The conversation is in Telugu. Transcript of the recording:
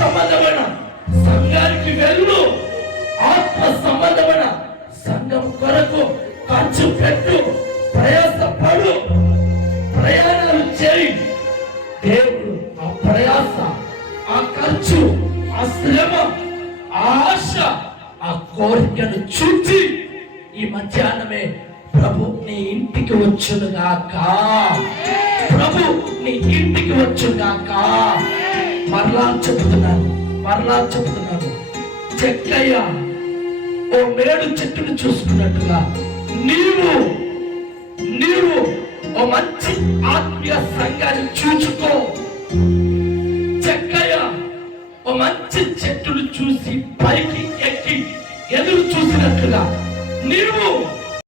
సంబంధమైన సంఘానికి వెళ్ళు, ఆత్మ సంబంధమైన సంఘం కొరకు ఖర్చు పెట్టు, ప్రయాసపడు, ప్రయాణాలు చేయి. దేవుడు ఆ ప్రయాస, ఆ ఖర్చు, ఆ శ్రమ, ఆ ఆశ, ఆ కోరికను చూచి ఈ మధ్యాహ్నమే ప్రభు నీ ఇంటికి వచ్చునుగాక, ప్రభు నీ ఇంటికి వచ్చుగాక. మరలా చెప్తున్నాను, చెక్కయ్య ఓ మేడు చెట్టును చూసుకున్నట్టుగా నీవు ఓ మంచి ఆత్మీయ సంఘాన్ని చూచుకో. చెక్కయ్య ఓ మంచి చెట్టును చూసి పైకి ఎక్కి ఎదురు చూసినట్లుగా నీవు